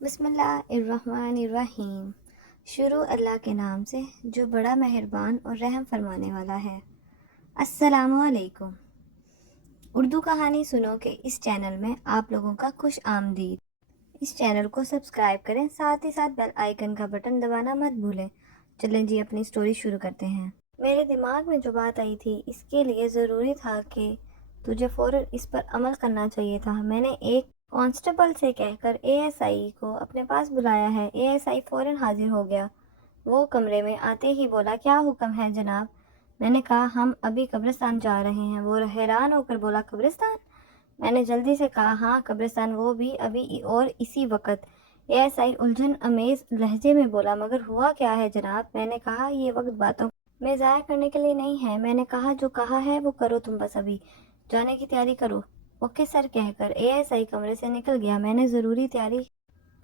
بسم اللہ الرحمن الرحیم۔ شروع اللہ کے نام سے جو بڑا مہربان اور رحم فرمانے والا ہے۔ السلام علیکم۔ اردو کہانی سنو کے اس چینل میں آپ لوگوں کا خوش آمدید۔ اس چینل کو سبسکرائب کریں، ساتھ ہی ساتھ بیل آئیکن کا بٹن دبانا مت بھولیں۔ چلیں جی اپنی سٹوری شروع کرتے ہیں۔ میرے دماغ میں جو بات آئی تھی اس کے لیے ضروری تھا کہ تجھے فوراً اس پر عمل کرنا چاہیے تھا۔ میں نے ایک کانسٹیبل سے کہہ کر اے ایس آئی کو اپنے پاس بلایا ہے۔ اے ایس آئی فوراً حاضر ہو گیا۔ وہ کمرے میں آتے ہی بولا، کیا حکم ہے جناب؟ میں نے کہا، ہم ابھی قبرستان جا رہے ہیں۔ وہ حیران ہو کر بولا، قبرستان؟ میں نے جلدی سے کہا، ہاں قبرستان، وہ بھی ابھی اور اسی وقت۔ اے ایس آئی الجھن امیز لہجے میں بولا، مگر ہوا کیا ہے جناب؟ میں نے کہا، یہ وقت باتوں میں ضائع کرنے کے لیے نہیں ہے۔ میں نے کہا، جو کہا ہے وہ کرو، تم بس ابھی جانے کی تیاری کرو۔ اوکے سر کہہ کر اے ایس آئی کمرے سے نکل گیا۔ میں نے ضروری تیاری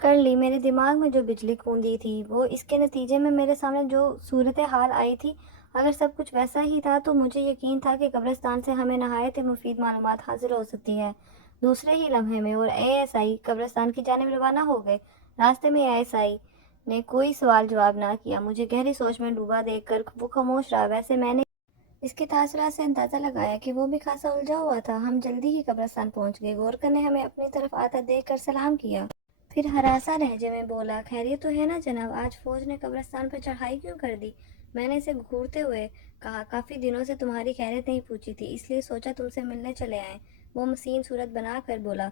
کر لی۔ میرے دماغ میں جو بجلی کوندی تھی وہ اس کے نتیجے میں میرے سامنے جو صورتحال آئی تھی، اگر سب کچھ ویسا ہی تھا تو مجھے یقین تھا کہ قبرستان سے ہمیں نہایت مفید معلومات حاصل ہو سکتی ہے۔ دوسرے ہی لمحے میں اور اے ایس آئی قبرستان کی جانب روانہ ہو گئے۔ راستے میں اے ایس آئی نے کوئی سوال جواب نہ کیا۔ مجھے گہری سوچ میں ڈوبا دیکھ کر وہ خاموش رہا۔ ویسے میں نے اس کے تاثرات سے اندازہ لگایا کہ وہ بھی خاصا الجھا ہوا تھا۔ ہم جلدی ہی قبرستان پہنچ گئے۔ گورکر نے ہمیں اپنی طرف آتا دیکھ کر سلام کیا، پھر ہراساں لہجے میں بولا، خیریت تو ہے نا جناب؟ آج فوج نے قبرستان پر چڑھائی کیوں کر دی؟ میں نے اسے گھورتے ہوئے کہا، کافی دنوں سے تمہاری خیریت نہیں پوچھی تھی، اس لیے سوچا تم سے ملنے چلے آئیں۔ وہ مسکین صورت بنا کر بولا،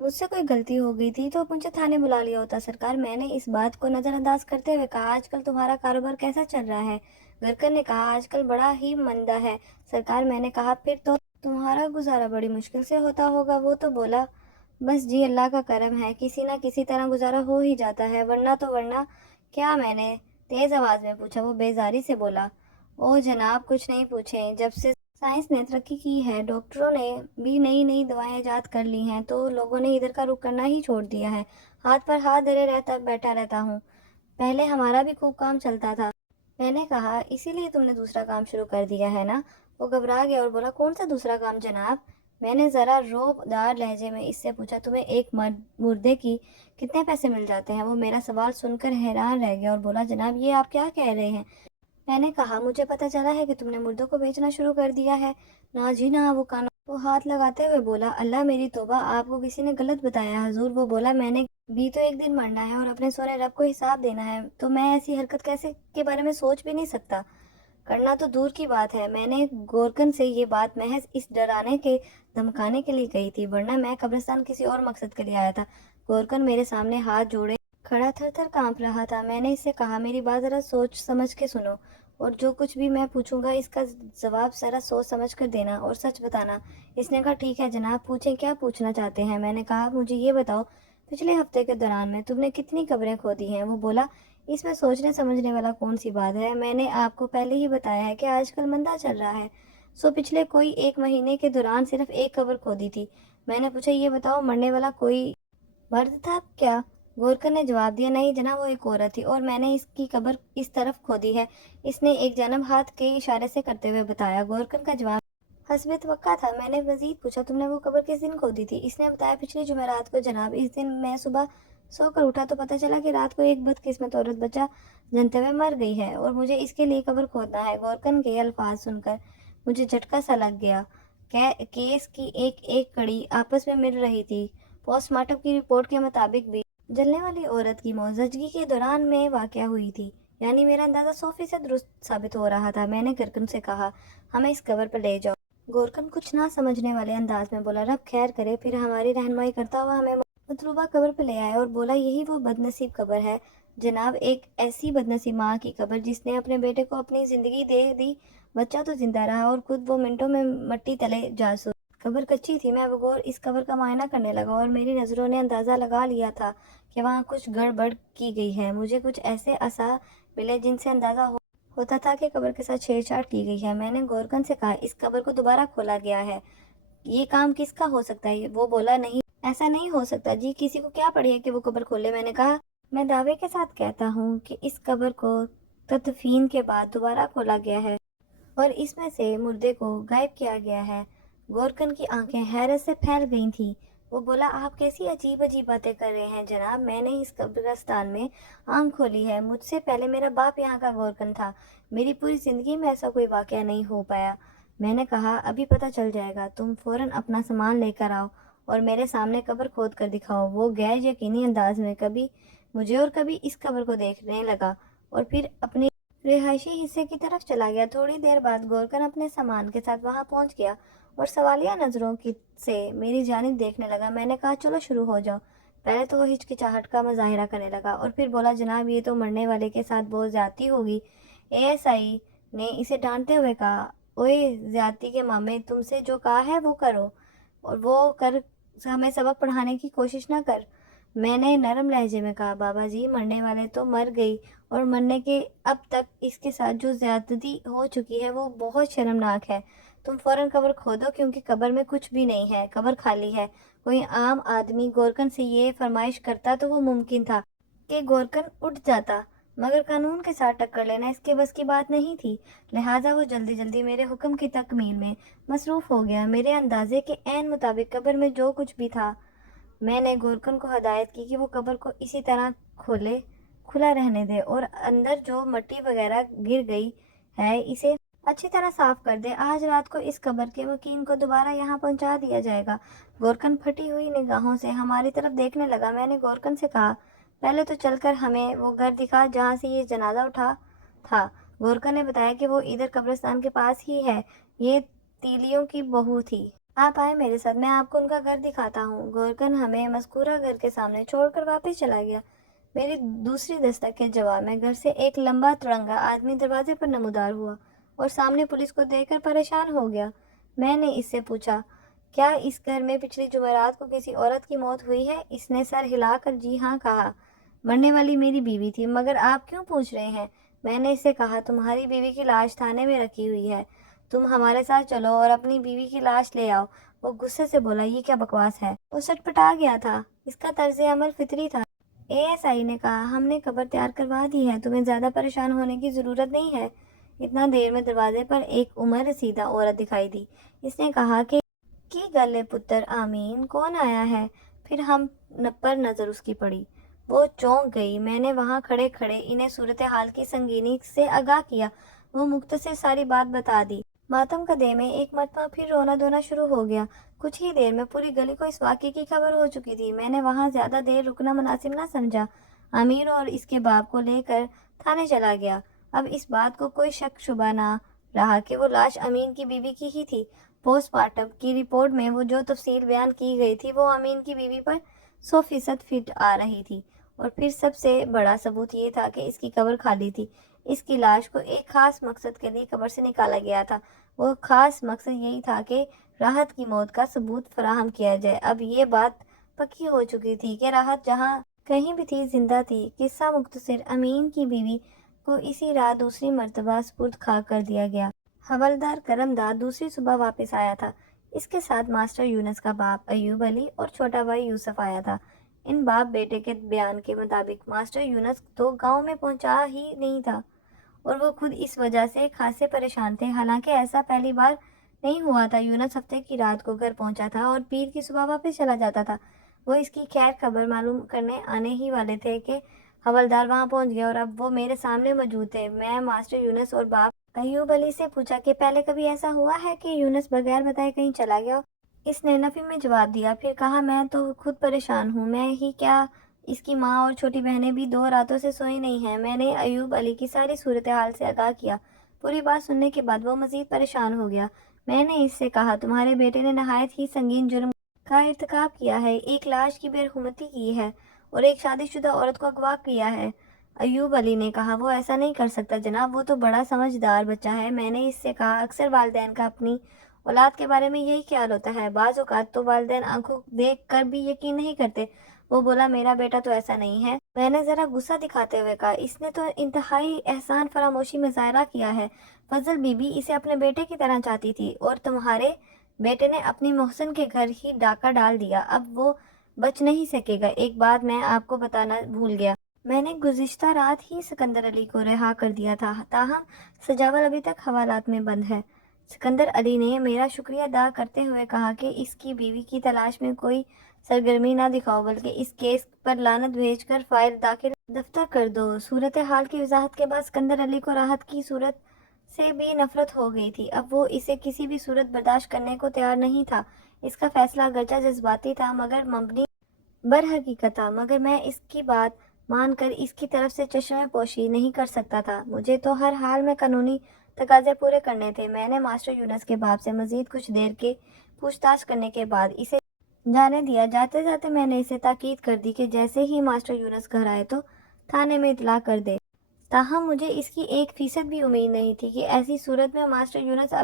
مجھ سے کوئی غلطی ہو گئی تھی تو مجھے تھانے بلا لیا ہوتا سرکار۔ میں نے اس بات کو نظر انداز کرتے ہوئے کہا، آج کل تمہارا کاروبار کیسا چل رہا ہے؟ گورکر نے کہا، آج کل بڑا ہی مندہ ہے سرکار۔ میں نے کہا، پھر تو تمہارا گزارا بڑی مشکل سے ہوتا ہوگا؟ وہ تو بولا، بس جی اللہ کا کرم ہے، کسی نہ کسی طرح گزارا ہو ہی جاتا ہے، ورنہ کیا؟ میں نے تیز آواز میں پوچھا۔ وہ بیزاری سے بولا، او جناب کچھ نہیں پوچھیں، جب سے سائنس نے ترقی کی ہے، ڈاکٹروں نے بھی نئی دوائیں ایجاد کر لی ہیں، تو لوگوں نے ادھر کا رخ کرنا ہی چھوڑ دیا ہے۔ ہاتھ پر ہاتھ دھرے بیٹھا رہتا ہوں۔ پہلے ہمارا بھی خوب کام چلتا تھا۔ میں نے کہا، اسی لیے تم نے دوسرا کام شروع کر دیا ہے نا؟ وہ گھبرا گیا اور بولا، کون سا دوسرا کام جناب؟ میں نے ذرا رعب دار لہجے میں اس سے پوچھا، تمہیں ایک مردے کی کتنے پیسے مل جاتے ہیں؟ وہ میرا سوال سن کر حیران رہ گیا اور بولا، جناب یہ آپ کیا کہہ رہے ہیں؟ میں نے کہا، مجھے پتہ چلا ہے کہ تم نے مردوں کو بیچنا شروع کر دیا ہے۔ نہ جی نہ، وہ کانوں کو ہاتھ لگاتے ہوئے بولا، اللہ میری توبہ، آپ کو کسی نے غلط بتایا حضور۔ وہ بولا، میں نے بھی تو ایک دن مرنا ہے اور اپنے سونے رب کو حساب دینا ہے، تو میں ایسی حرکت کے بارے میں سوچ بھی نہیں سکتا، کرنا تو دور کی بات ہے۔ میں نے گورکن سے یہ بات محض اس ڈرانے کے دھمکانے کے لیے کہی تھی، ورنہ میں قبرستان کسی اور مقصد کے لیے آیا تھا۔ گورکن میرے سامنے ہاتھ جوڑے کھڑا تھر تھر کانپ رہا تھا۔ میں نے اس سے کہا، میری بات ذرا سوچ سمجھ کے سنو، اور جو کچھ بھی میں پوچھوں گا اس کا جواب ذرا سوچ سمجھ کر دینا اور سچ بتانا۔ اس نے کہا، ٹھیک ہے جناب، پوچھیں کیا پوچھنا چاہتے ہیں؟ میں نے کہا، مجھے یہ بتاؤ، پچھلے ہفتے کے دوران میں تم نے کتنی قبریں کھودی ہیں؟ وہ بولا، اس میں سوچنے سمجھنے والا کون سی بات ہے؟ میں نے آپ کو پہلے ہی بتایا ہے کہ آج کل مندہ چل رہا ہے، سو پچھلے کوئی ایک مہینے کے دوران صرف ایک قبر کھودی تھی۔ میں نے پوچھا، یہ بتاؤ مرنے والا کوئی مرد تھا کیا؟ گورکر نے جواب دیا، نہیں جناب، وہ ایک عورت تھی اور میں نے اس کی قبر اس طرف کھودی ہے۔ اس نے ایک جانب ہاتھ کے اشارے سے کرتے ہوئے بتایا۔ گورکر کا جواب حسب توقع تھا۔ میں نے مزید پوچھا، تم نے وہ قبر کس دن کھودی تھی؟ اس نے بتایا، پچھلی جمعرات کو جناب۔ اس دن میں صبح سو کر اٹھا تو پتہ چلا کہ رات کو ایک بدقسمت عورت بچہ جنتے ہوئے مر گئی ہے اور مجھے اس کے لیے قبر کھودنا ہے۔ گورکن کے الفاظ سن کر مجھے جھٹکا سا لگ گیا۔ کیس کی ایک ایک کڑی آپس میں مل رہی تھی۔ پوسٹ مارٹم کی رپورٹ کے مطابق بھی جلنے والی عورت کی موت زچگی کے دوران میں واقع ہوئی تھی، یعنی میرا اندازہ 100% درست ثابت ہو رہا تھا۔ میں نے گورکن سے کہا، ہمیں اس قبر پر لے جاؤ۔ گورکن کچھ نہ سمجھنے والے انداز میں بولا، رب خیر کرے۔ پھر ہماری رہنمائی کرتا ہوا ہمیں مطلوبہ قبر پہ لے آیا اور بولا، یہی وہ بد نصیب قبر ہے جناب، ایک ایسی بد نصیب ماں کی قبر جس نے اپنے بیٹے کو اپنی زندگی دے دی، بچہ تو زندہ رہا اور خود وہ منٹوں میں مٹی تلے جا سو۔ قبر کچی تھی۔ میں بغور اس قبر کا معائنہ کرنے لگا اور میری نظروں نے اندازہ لگا لیا تھا کہ وہاں کچھ گڑبڑ کی گئی ہے۔ مجھے کچھ ایسے اعضاء ملے جن سے اندازہ ہوتا تھا کہ قبر کے ساتھ چھیڑ چھاڑ کی گئی ہے۔ میں نے گورکن سے کہا، اس قبر کو دوبارہ کھولا گیا ہے، یہ کام کس کا ہو سکتا ہے؟ وہ بولا، نہیں ایسا نہیں ہو سکتا جی، کسی کو کیا پڑی ہے کہ وہ قبر کھولے؟ میں نے کہا، میں دعوے کے ساتھ کہتا ہوں کہ اس قبر کو تدفین کے بعد دوبارہ کھولا گیا ہے اور اس میں سے مردے کو غائب کیا گیا ہے۔ گورکن کی آنکھیں حیرت سے پھیل گئی تھیں۔ وہ بولا آپ کیسی عجیب عجیب باتیں کر رہے ہیں جناب، میں نے اس قبرستان میں آنکھ کھولی ہے، مجھ سے پہلے میرا باپ یہاں کا گورکن تھا، میری پوری زندگی میں ایسا کوئی واقعہ نہیں ہو پایا۔ میں نے کہا ابھی پتہ چل جائے گا، تم فوراً اپنا سامان لے کر آؤ اور میرے سامنے قبر کھود کر دکھاؤ۔ وہ غیر یقینی انداز میں کبھی مجھے اور کبھی اس قبر کو دیکھنے لگا اور پھر اپنے رہائشی حصے کی طرف چلا گیا۔ تھوڑی دیر بعد گورکن اپنے سامان کے ساتھ وہاں پہنچ گیا اور سوالیہ نظروں سے میری جانب دیکھنے لگا۔ میں نے کہا چلو شروع ہو جاؤ۔ پہلے تو وہ ہچکچاہٹ کا مظاہرہ کرنے لگا اور پھر بولا جناب یہ تو مرنے والے کے ساتھ بہت زیادتی ہوگی۔ اے ایس آئی نے اسے ڈانٹتے ہوئے کہا اوئے زیادتی کے مامے، تم سے جو کہا ہے وہ کرو اور وہ کر ہمیں سبق پڑھانے کی کوشش نہ کر۔ میں نے نرم لہجے میں کہا بابا جی مرنے والے تو مر گئی اور مرنے کے اب تک اس کے ساتھ جو زیادتی ہو چکی ہے وہ بہت شرمناک ہے۔ تم فوراً قبر کھودو کیونکہ قبر میں کچھ بھی نہیں ہے، قبر خالی ہے۔ کوئی عام آدمی گورکن سے یہ فرمائش کرتا تو وہ ممکن تھا کہ گورکن اٹھ جاتا، مگر قانون کے ساتھ ٹکر لینا اس کے بس کی بات نہیں تھی، لہٰذا وہ جلدی جلدی میرے حکم کی تکمیل میں مصروف ہو گیا۔ میرے اندازے کے عین مطابق قبر میں جو کچھ بھی تھا، میں نے گورکن کو ہدایت کی کہ وہ قبر کو اسی طرح کھلا رہنے دے اور اندر جو مٹی وغیرہ گر گئی ہے اسے اچھی طرح صاف کر دے۔ آج رات کو اس قبر کے مکین کو دوبارہ یہاں پہنچا دیا جائے گا۔ گورکن پھٹی ہوئی نگاہوں سے ہماری طرف دیکھنے لگا۔ میں نے گورکن سے کہا پہلے تو چل کر ہمیں وہ گھر دکھا جہاں سے یہ جنازہ اٹھا تھا۔ گورکن نے بتایا کہ وہ ادھر قبرستان کے پاس ہی ہے، یہ تیلیوں کی بہو تھی۔ آپ آئے میرے ساتھ، میں آپ کو ان کا گھر دکھاتا ہوں۔ گورکن ہمیں مذکورہ گھر کے سامنے چھوڑ کر واپس چلا گیا۔ میری دوسری دستک کے جواب میں گھر سے ایک لمبا تڑنگا آدمی دروازے پر نمودار ہوا اور سامنے پولیس کو دیکھ کر پریشان ہو گیا۔ میں نے اس سے پوچھا کیا اس گھر میں پچھلی جمعرات کو کسی عورت کی موت ہوئی ہے؟ اس نے سر ہلا کر جی ہاں کہا۔ مرنے والی میری بیوی تھی۔ مگر آپ کیوں پوچھ رہے ہیں؟ میں نے اس سے کہا تمہاری بیوی کی لاش تھانے میں رکھی ہوئی ہے، تم ہمارے ساتھ چلو اور اپنی بیوی کی لاش لے آؤ۔ وہ غصے سے بولا یہ کیا بکواس ہے؟ وہ سٹپٹا گیا تھا، اس کا طرز عمل فطری تھا۔ اے ایس آئی نے کہا ہم نے قبر تیار کروا دی ہے، تمہیں زیادہ پریشان ہونے کی ضرورت نہیں ہے۔ اتنا دیر میں دروازے پر ایک عمر رسیدہ عورت دکھائی دی۔ اس نے کہا کہ کی گلے پتر آمین، کون آیا ہے؟ پھر ہم پر نظر اس کی پڑی۔ وہ چونک گئی۔ میں نے وہاں کھڑے کھڑے انہیں صورتحال کی سنگینی سے آگاہ کیا۔ وہ مختصر ساری بات بتا دی۔ ماتم کا دے میں ایک مرتبہ پھر رونا دھونا شروع ہو گیا۔ کچھ ہی دیر میں پوری گلی کو اس واقعے کی خبر ہو چکی تھی۔ میں نے وہاں زیادہ دیر رکنا مناسب نہ سمجھا، امیر اور اس کے باپ کو لے کر تھانے چلا گیا۔ اب اس بات کو کوئی شک شبہ نہ رہا کہ وہ لاش امین کی بیوی کی ہی تھی۔ پوسٹ مارٹم کی رپورٹ میں وہ جو تفصیل بیان کی گئی تھی وہ امین کی بیوی پر 100% فٹ آ رہی تھی، اور پھر سب سے بڑا ثبوت یہ تھا کہ اس کی قبر خالی تھی۔ اس کی لاش کو ایک خاص مقصد کے لیے قبر سے نکالا گیا تھا۔ وہ خاص مقصد یہی تھا کہ راحت کی موت کا ثبوت فراہم کیا جائے۔ اب یہ بات پکی ہو چکی تھی کہ راحت جہاں کہیں بھی تھی زندہ تھی۔ قصہ مختصر، امین کی بیوی کو اسی رات دوسری مرتبہ سپرد خاک کر دیا گیا۔ حوالدار کرم داد دوسری صبح واپس آیا تھا۔ اس کے ساتھ ماسٹر یونس کا باپ ایوب علی اور چھوٹا بھائی یوسف آیا تھا۔ ان باپ بیٹے کے بیان کے مطابق ماسٹر یونس تو گاؤں میں پہنچا ہی نہیں تھا اور وہ خود اس وجہ سے خاصے پریشان تھے، حالانکہ ایسا پہلی بار نہیں ہوا تھا۔ یونس ہفتے کی رات کو گھر پہنچا تھا اور پیر کی صبح واپس چلا جاتا تھا۔ وہ اس کی خیر خبر معلوم کرنے آنے ہی والے تھے کہ حوالدار وہاں پہنچ گیا اور اب وہ میرے سامنے موجود تھے۔ میں ماسٹر یونس اور باپ ایوب علی سے پوچھا کہ پہلے کبھی ایسا ہوا ہے کہ یونس بغیر بتائے کہیں چلا گیا؟ اس نے نفی میں جواب دیا، پھر کہا میں تو خود پریشان ہوں، میں ہی کیا اس کی ماں اور چھوٹی بہنیں بھی 2 راتوں سے سوئی نہیں ہیں۔ میں نے ایوب علی کی ساری صورتحال سے آگاہ کیا۔ پوری بات سننے کے بعد وہ مزید پریشان ہو گیا۔ میں نے اس سے کہا تمہارے بیٹے نے نہایت ہی سنگین جرم کا ارتکاب کیا ہے، ایک لاش کی بے رحمتی کی ہے اور ایک شادی شدہ عورت کو اغوا کیا ہے۔ ایوب علی نے کہا وہ ایسا نہیں کر سکتا جناب، وہ تو بڑا سمجھدار بچہ ہے۔ میں نے اس سے کہا اکثر والدین کا اپنی اولاد کے بارے میں یہی خیال ہوتا ہے، بعض اوقات تو والدین آنکھوں دیکھ کر بھی یقین نہیں کرتے۔ وہ بولا میرا بیٹا تو ایسا نہیں ہے۔ میں نے ذرا غصہ دکھاتے ہوئے کہا اس نے تو انتہائی احسان فراموشی مظاہرہ کیا ہے، فضل بی بی اسے اپنے بیٹے کی طرح چاہتی تھی اور تمہارے بیٹے نے اپنی محسن کے گھر ہی ڈاکہ ڈال دیا، اب وہ بچ نہیں سکے گا۔ ایک بات میں آپ کو بتانا بھول گیا، میں نے گزشتہ رات ہی سکندر علی کو رہا کر دیا تھا، تاہم سجاول ابھی تک حوالات میں بند ہے۔ سکندر علی نے میرا شکریہ ادا کرتے ہوئے کہا کہ اس کی بیوی کی تلاش میں کوئی سرگرمی نہ دکھاؤ بلکہ اس کیس پر لانت بھیج کر فائل داخل دفتر کر دو۔ صورتحال کی وضاحت کے بعد اسکندر علی کو راحت کی صورت سے بھی نفرت ہو گئی تھی۔ اب وہ اسے کسی بھی صورت برداشت کرنے کو تیار نہیں تھا۔ اس کا فیصلہ اگرچہ جذباتی تھا مگر مبنی برحقیقت تھا، مگر میں اس کی بات مان کر اس کی طرف سے چشم پوشی نہیں کر سکتا تھا۔ مجھے تو ہر حال میں قانونی تقاضے پورے کرنے تھے۔ میں نے ماسٹر یونس کے باپ سے مزید کچھ دیر کی پوچھ تاچھ کرنے کے بعد اسے جانے دیا۔ جاتے جاتے میں نے اسے تاکید کر دی کہ جیسے ہی ماسٹر یونس گھر آئے تو تھانے میں اطلاع کر دے۔ تاہم مجھے اس کی 1% بھی امید نہیں تھی کہ ایسی صورت میں ماسٹر یونس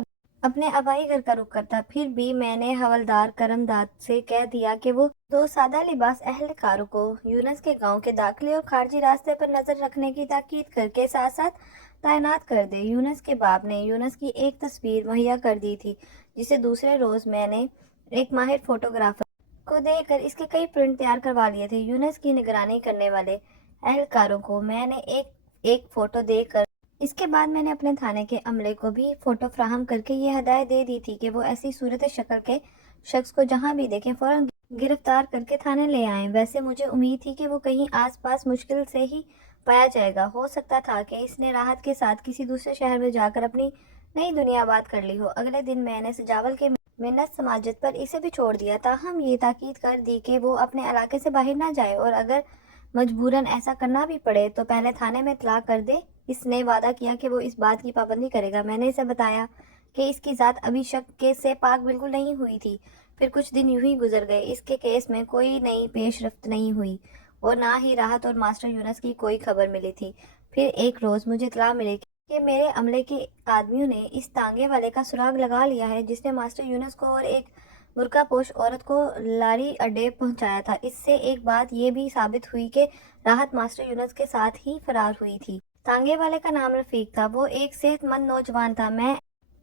اپنے آبائی گھر کا رخ کرتا۔ پھر بھی میں نے حوالدار کرم داد سے کہہ دیا کہ وہ 2 سادہ لباس اہلکاروں کو یونس کے گاؤں کے داخلے اور خارجی راستے پر نظر رکھنے کی تاکید کر کے ساتھ ساتھ تعینات کر دے۔ یونس کے باپ نے یونس کی ایک تصویر مہیا کر دی تھی جسے دوسرے روز میں نے ایک ماہر فوٹوگرافر کو دے کر اس کے کئی پرنٹ تیار کروا لیے تھے۔ یونس کی نگرانی کرنے والے اہلکاروں کو میں نے ایک فوٹو دے کر اس کے بعد میں نے اپنے تھانے کے عملے کو بھی فوٹو فراہم کر کے یہ ہدایت دے دی تھی کہ وہ ایسی صورت شکل کے شخص کو جہاں بھی دیکھیں فوراً گرفتار کر کے تھانے لے آئیں۔ ویسے مجھے امید تھی کہ وہ کہیں آس پاس مشکل سے ہی پایا جائے گا۔ ہو سکتا تھا کہ اس نے راحت کے ساتھ کسی دوسرے شہر میں جا کر اپنی نئی دنیا آباد کر لی ہو۔ اگلے دن میں نے سجاول کے منت سماجت پر اسے بھی چھوڑ دیا، تاہم یہ تاکید کر دی کہ وہ اپنے علاقے سے باہر نہ جائے اور اگر مجبوراً ایسا کرنا بھی پڑے تو پہلے تھانے میں اطلاع کر دے۔ اس نے وعدہ کیا کہ وہ اس بات کی پابندی کرے گا۔ میں نے اسے بتایا کہ اس کی ذات ابھی شک سے پاک بالکل نہیں ہوئی تھی۔ پھر کچھ دن یوں ہی گزر گئے۔ اس کے کیس میں کوئی نئی پیش رفت نہیں ہوئی اور نہ ہی راحت اور ماسٹر یونس کی کوئی خبر ملی تھی۔ پھر ایک روز مجھے اطلاع ملی کہ میرے عملے کے آدمیوں نے اس تانگے والے کا سراغ لگا لیا ہے جس نے ماسٹر یونس کو اور ایک برقع پوش عورت کو لاری اڈے پہنچایا تھا۔ اس سے ایک بات یہ بھی ثابت ہوئی کہ راحت ماسٹر یونس کے ساتھ ہی فرار ہوئی تھی۔ تانگے والے کا نام رفیق تھا۔ وہ ایک صحت مند نوجوان تھا۔ میں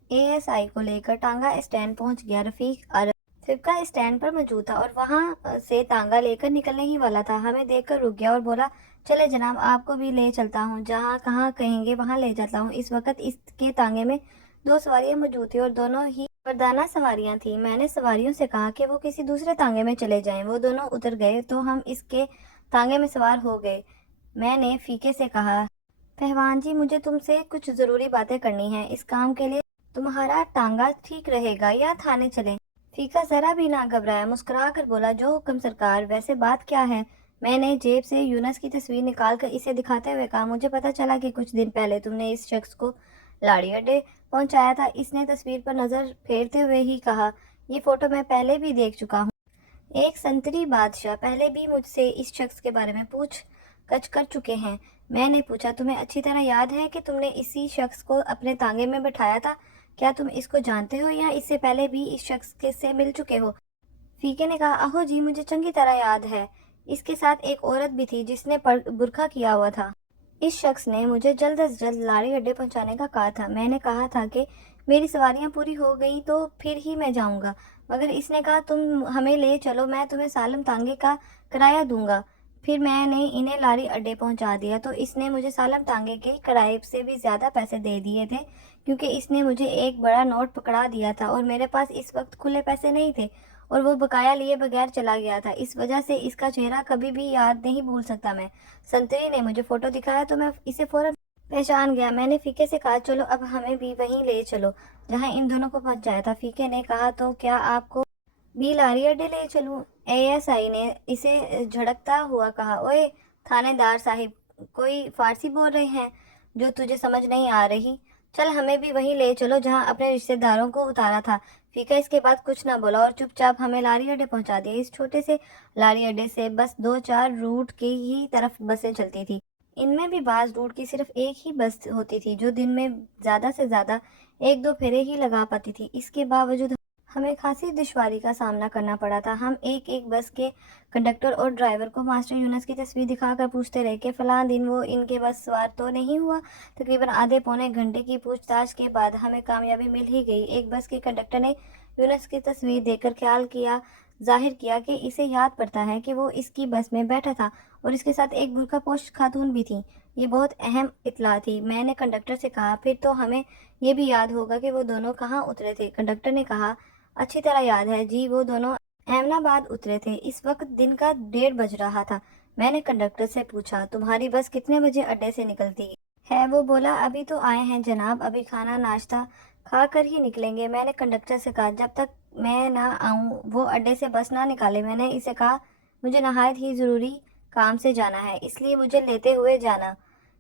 ASI کو لے کر ٹانگا اسٹینڈ پہنچ گیا۔ رفیق فبکا اسٹینڈ پر موجود تھا اور وہاں سے تانگا لے کر نکلنے ہی والا تھا۔ ہمیں دیکھ کر رک گیا اور بولا، چلے جناب، آپ کو بھی لے چلتا ہوں، جہاں کہاں کہیں گے وہاں لے جاتا ہوں۔ اس وقت اس کے تانگے میں 2 سواریاں موجود تھیں اور دونوں ہی مردانہ سواریاں تھیں۔ میں نے سواریوں سے کہا کہ وہ کسی دوسرے تانگے میں چلے جائیں۔ وہ دونوں اتر گئے تو ہم اس کے تانگے میں سوار ہو گئے۔ میں نے فیکے سے کہا، پہلوان جی، مجھے تم سے کچھ ضروری باتیں کرنی ہیں۔ اس کام کے لیے تمہارا ٹانگا ٹھیک رہے گا یا تھانے چلیں؟ فیکا ذرا بھی نہ گھبرایا، مسکرا کر بولا، جو حکم سرکار۔ ویسے بات کیا ہے؟ میں نے جیب سے یونس کی تصویر نکال کر اسے دکھاتے ہوئے کہا، مجھے پتہ چلا کہ کچھ دن پہلے تم نے اس شخص کو لاڑی اڈے پہنچایا تھا۔ اس نے تصویر پر نظر پھیرتے ہوئے ہی کہا، یہ فوٹو میں پہلے بھی دیکھ چکا ہوں۔ ایک سنتری بادشاہ پہلے بھی مجھ سے اس شخص کے بارے میں پوچھ گچھ کر چکے ہیں۔ میں نے پوچھا، تمہیں اچھی طرح یاد ہے کہ تم نے اسی شخص کو اپنے تانگے میں بٹھایا تھا؟ کیا تم اس کو جانتے ہو یا اس سے پہلے بھی اس شخص سے مل چکے ہو؟ فیکے نے کہا، اہو جی، مجھے چنگی طرح یاد ہے۔ اس کے ساتھ ایک عورت بھی تھی جس نے برقع کیا ہوا تھا۔ اس شخص نے مجھے جلد از جلد لاڑی اڈے پہنچانے کا کہا تھا۔ میں نے کہا تھا کہ میری سواریاں پوری ہو گئی تو پھر ہی میں جاؤں گا، مگر اس نے کہا، تم ہمیں لے چلو، میں تمہیں سالم تانگے کا کرایہ دوں گا۔ پھر میں نے انہیں لاڑی اڈے پہنچا دیا تو اس نے مجھے سالم تانگے کے کرائے سے بھی زیادہ پیسے دے دیے تھے، کیونکہ اس نے مجھے ایک بڑا نوٹ پکڑا دیا تھا اور میرے پاس اس وقت کھلے پیسے نہیں تھے اور وہ بقایا لیے بغیر چلا گیا تھا۔ اس وجہ سے اس کا چہرہ کبھی بھی یاد نہیں بھول سکتا میں۔ سنتری نے مجھے فوٹو دکھایا تو میں اسے فوراً پہچان گیا۔ میں نے فیکے سے کہا، چلو اب ہمیں بھی وہیں لے چلو جہاں ان دونوں کو پہنچایا تھا۔ فیکے نے کہا، تو کیا آپ کو بھی لاڑی اڈے لے چلوں؟ ASI نے اسے جھڑکتا ہوا کہا، اوئے تھانے دار صاحب، کوئی فارسی بول رہے ہیں جو تجھے سمجھ نہیں آ رہی؟ چل ہمیں بھی وہیں لے چلو جہاں اپنے رشتہ داروں کو اتارا تھا۔ فیکا اس کے بعد کچھ نہ بولا اور چپ چاپ ہمیں لاڑی اڈے پہنچا دیا۔ اس چھوٹے سے لاڑی اڈے سے بس 2-4 روٹ کی ہی طرف بسیں چلتی تھیں۔ ان میں بھی بعض روٹ کی صرف ایک ہی بس ہوتی تھی جو دن میں زیادہ سے زیادہ 1-2 پھیرے ہی لگا پاتی تھی۔ اس کے باوجود ہمیں خاصی دشواری کا سامنا کرنا پڑا تھا۔ ہم ایک بس کے کنڈکٹر اور ڈرائیور کو ماسٹر یونس کی تصویر دکھا کر پوچھتے رہے کہ فلاں دن وہ ان کے بس سوار تو نہیں ہوا۔ تقریباً آدھے پونے گھنٹے کی پوچھ تاچھ کے بعد ہمیں کامیابی مل ہی گئی۔ ایک بس کے کنڈکٹر نے یونس کی تصویر دیکھ کر خیال ظاہر کیا کہ اسے یاد پڑتا ہے کہ وہ اس کی بس میں بیٹھا تھا اور اس کے ساتھ ایک برقع پوش خاتون بھی تھی۔ یہ بہت اہم اطلاع تھی۔ میں نے کنڈکٹر سے کہا، پھر تو ہمیں یہ بھی یاد ہوگا کہ وہ دونوں کہاں اترے تھے؟ کنڈکٹر نے کہا، اچھی طرح یاد ہے جی، وہ دونوں احمد آباد اترے تھے۔ اس وقت دن کا 1:30 بج رہا تھا۔ میں نے کنڈکٹر سے پوچھا، تمہاری بس کتنے بجے اڈے سے نکلتی ہے؟ وہ بولا، ابھی تو آئے ہیں جناب، ابھی کھانا ناشتہ کھا کر ہی نکلیں گے۔ میں نے کنڈکٹر سے کہا، جب تک میں نہ آؤں وہ اڈے سے بس نہ نکالے۔ میں نے اسے کہا، مجھے نہایت ہی ضروری کام سے جانا ہے، اس لیے مجھے لیتے ہوئے جانا۔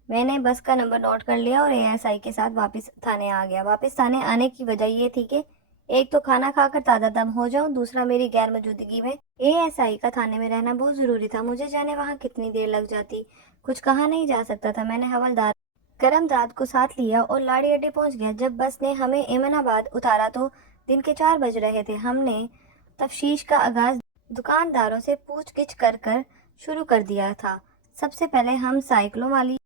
میں نے بس کا نمبر نوٹ کر لیا اور اے ایس آئی کے ساتھ واپس تھانے آ گیا۔ واپس تھانے آنے کی وجہ یہ تھی کہ ایک تو کھانا کھا کر تازہ دم ہو جاؤں، دوسرا میری غیر موجودگی میں اے ایس آئی کا تھانے میں رہنا بہت ضروری تھا۔ مجھے جانے وہاں کتنی دیر لگ جاتی کچھ کہا نہیں جا سکتا تھا۔ میں نے حوالدار کرم داد کو ساتھ لیا اور لاڑی اڈے پہنچ گیا۔ جب بس نے ہمیں ایمن آباد اتارا تو دن کے 4 بج رہے تھے۔ ہم نے تفتیش کا آغاز دکانداروں سے پوچھ گچھ کر شروع کر دیا تھا۔ سب سے پہلے ہم سائیکلوں والی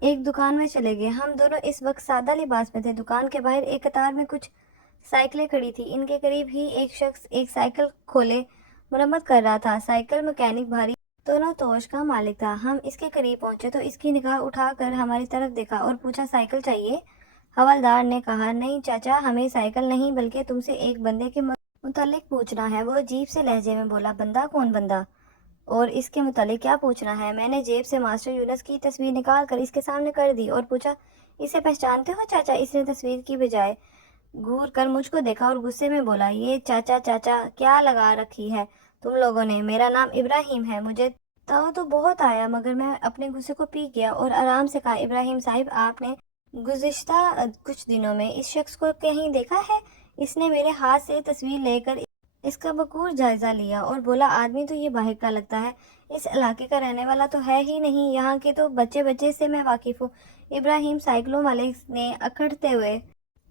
ایک دکان میں چلے گئے۔ ہم دونوں اس وقت سادہ لباس میں تھے۔ دکان کے باہر ایک قطار میں کچھ سائیکلیں کھڑی تھی۔ ان کے قریب ہی ایک شخص ایک سائیکل کھولے مرمت کر رہا تھا۔ سائیکل مکینک بھاری دونوں توش کا مالک تھا۔ ہم اس کے قریب پہنچے تو اس کی نگاہ اٹھا کر ہماری طرف دیکھا اور پوچھا، سائیکل چاہیے؟ حوالدار نے کہا، نہیں چاچا، ہمیں سائیکل نہیں بلکہ تم سے ایک بندے کے متعلق پوچھنا ہے۔ وہ عجیب سے لہجے میں بولا، بندہ؟ کون بندہ؟ اور اس کے متعلق کیا پوچھنا ہے؟ میں نے جیب سے ماسٹر یونس کی تصویر نکال کر اس کے سامنے کر دی اور پوچھا، اسے پہچانتے ہو چاچا؟ اس نے تصویر کی بجائے گور کر مجھ کو دیکھا اور غصے میں بولا، یہ چاچا چاچا کیا لگا رکھی ہے تم لوگوں نے؟ میرا نام ابراہیم ہے۔ مجھے تو بہت آیا مگر میں اپنے غصے کو پی گیا اور آرام سے کہا، ابراہیم صاحب، آپ نے گزشتہ کچھ دنوں میں اس شخص کو کہیں دیکھا ہے؟ اس نے میرے ہاتھ سے تصویر لے کر اس کا بغور جائزہ لیا اور بولا، آدمی تو یہ باہر کا لگتا ہے، اس علاقے کا رہنے والا تو ہے ہی نہیں، یہاں کے تو بچے سے میں واقف ہوں۔ ابراہیم سائیکلوں والے نے اکھڑتے ہوئے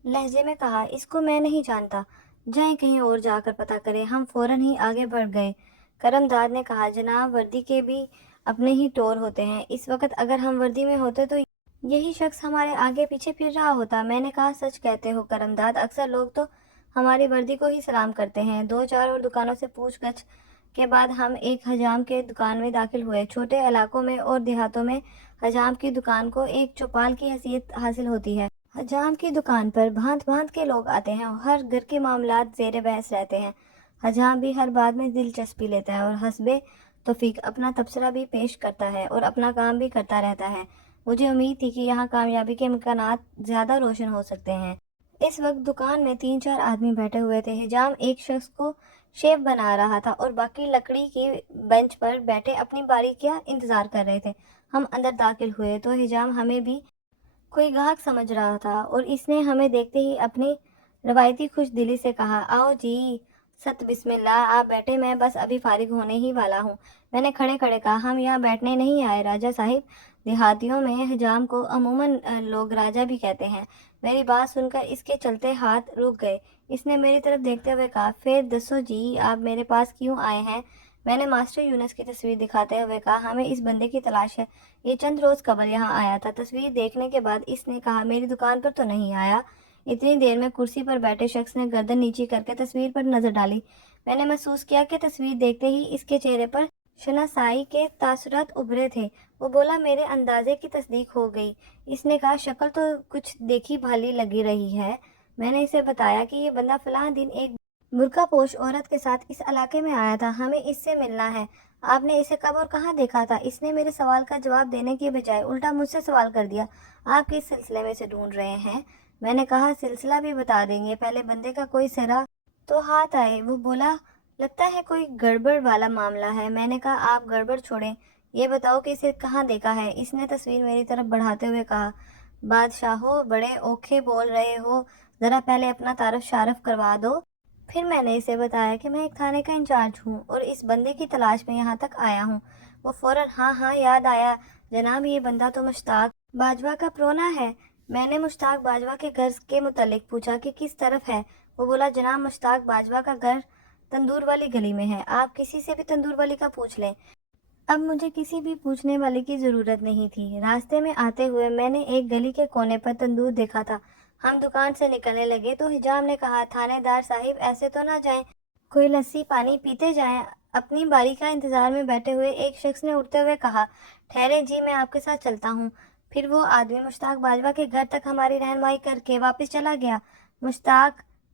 لہجے میں کہا، اس کو میں نہیں جانتا، جائیں کہیں اور جا کر پتہ کریں۔ ہم فوراً ہی آگے بڑھ گئے۔ کرم داد نے کہا، جناب، وردی کے بھی اپنے ہی ٹور ہوتے ہیں، اس وقت اگر ہم وردی میں ہوتے تو یہی شخص ہمارے آگے پیچھے پھر رہا ہوتا۔ میں نے کہا، سچ کہتے ہو کرم داد، اکثر لوگ تو ہماری وردی کو ہی سلام کرتے ہیں۔ 2-4 اور دکانوں سے پوچھ گچھ کے بعد ہم ایک حجام کے دکان میں داخل ہوئے۔ چھوٹے علاقوں میں اور دیہاتوں میں حجام کی دکان کو ایک چوپال کی حیثیت حاصل ہوتی ہے۔ حجام کی دکان پر بھانت بھانت کے لوگ آتے ہیں اور ہر گھر کے معاملات زیر بحث رہتے ہیں۔ حجام بھی ہر بات میں دلچسپی لیتا ہے اور حسب توفیق اپنا تبصرہ بھی پیش کرتا ہے اور اپنا کام بھی کرتا رہتا ہے۔ مجھے امید تھی کہ یہاں کامیابی کے امکانات زیادہ روشن ہو سکتے ہیں۔ اس وقت دکان میں 3-4 آدمی بیٹھے ہوئے تھے۔ حجام ایک شخص کو شیف بنا رہا تھا اور باقی لکڑی کی بینچ پر بیٹھے اپنی باری کا انتظار کر رہے تھے۔ ہم اندر داخل ہوئے تو حجام ہمیں بھی کوئی گاہک سمجھ رہا تھا اور اس نے ہمیں دیکھتے ہی اپنی روایتی خوش دلی سے کہا، آؤ جی، ست بسم اللہ، آپ بیٹھے، میں بس ابھی فارغ ہونے ہی والا ہوں۔ میں نے کھڑے کھڑے کہا، ہم یہاں بیٹھنے نہیں آئے راجہ صاحب، دیہاتیوں میں حجام کو عموماً لوگ راجہ بھی کہتے ہیں۔ میری بات سن کر اس کے چلتے ہاتھ رک گئے۔ اس نے میری طرف دیکھتے ہوئے کہا، پھر دسو جی، آپ میرے پاس کیوں آئے ہیں؟ میں نے ماسٹر یونس کی تصویر دکھاتے ہوئے کہا، ہمیں اس بندے کی تلاش ہے، یہ چند روز قبل یہاں آیا تھا۔ تصویر دیکھنے کے بعد اس نے کہا، میری دکان پر تو نہیں آیا۔ اتنی دیر میں کرسی پر بیٹھے شخص نے گردن نیچی کر کے تصویر پر نظر ڈالی۔ میں نے محسوس کیا کہ تصویر دیکھتے ہی اس کے چہرے پر شناسائی کے تاثرات ابھرے تھے۔ وہ بولا، میرے اندازے کی تصدیق ہو گئی۔ اس نے کہا، شکل تو کچھ دیکھی بھالی لگی رہی ہے۔ میں نے اسے بتایا کہ یہ بندہ فلاں دن ایک برقع پوش عورت کے ساتھ اس علاقے میں آیا تھا، ہمیں اس سے ملنا ہے۔ آپ نے اسے کب اور کہاں دیکھا تھا؟ اس نے میرے سوال کا جواب دینے کے بجائے الٹا مجھ سے سوال کر دیا، آپ کس سلسلے میں سے ڈھونڈ رہے ہیں؟ میں نے کہا، سلسلہ بھی بتا دیں گے، پہلے بندے کا کوئی سرا تو ہاتھ آئے۔ وہ بولا، لگتا ہے کوئی گڑبڑ والا معاملہ ہے۔ میں نے کہا، آپ گڑبڑ چھوڑیں، یہ بتاؤ کہ اسے کہاں دیکھا ہے؟ اس نے تصویر میری طرف بڑھاتے ہوئے کہا، بادشاہو، بڑے اوکھے بول رہے ہو، ذرا پہلے اپنا تعارف شارف کروا دو۔ پھر میں نے اسے بتایا کہ میں ایک تھانے کا انچارج ہوں اور اس بندے کی تلاش میں یہاں تک آیا ہوں۔ وہ فوراً، ہاں یاد آیا جناب، یہ بندہ تو مشتاق باجوہ کا پرونا ہے۔ میں نے مشتاق باجوہ کے گھر کے متعلق پوچھا کہ کس طرف ہے؟ وہ بولا، جناب، مشتاق باجوہ کا گھر تندور والی گلی میں ہے، آپ کسی سے بھی تندور والی کا پوچھ لیں۔ اب مجھے کسی بھی پوچھنے والے کی ضرورت نہیں تھی۔ راستے میں آتے ہوئے میں نے ایک گلی کے کونے پر تندور دیکھا تھا۔ ہم دکان سے نکلنے لگے تو حجام نے کہا، تھانے دار صاحب، ایسے تو نہ جائیں، کوئی لسی پانی پیتے جائیں۔ اپنی باری کا انتظار میں بیٹھے ہوئے ایک شخص نے اٹھتے ہوئے کہا، ٹھہرے جی، میں آپ کے ساتھ چلتا ہوں۔ پھر وہ آدمی مشتاق باجوہ کے گھر تک ہماری رہنمائی کر کے واپس چلا گیا۔ مشتاق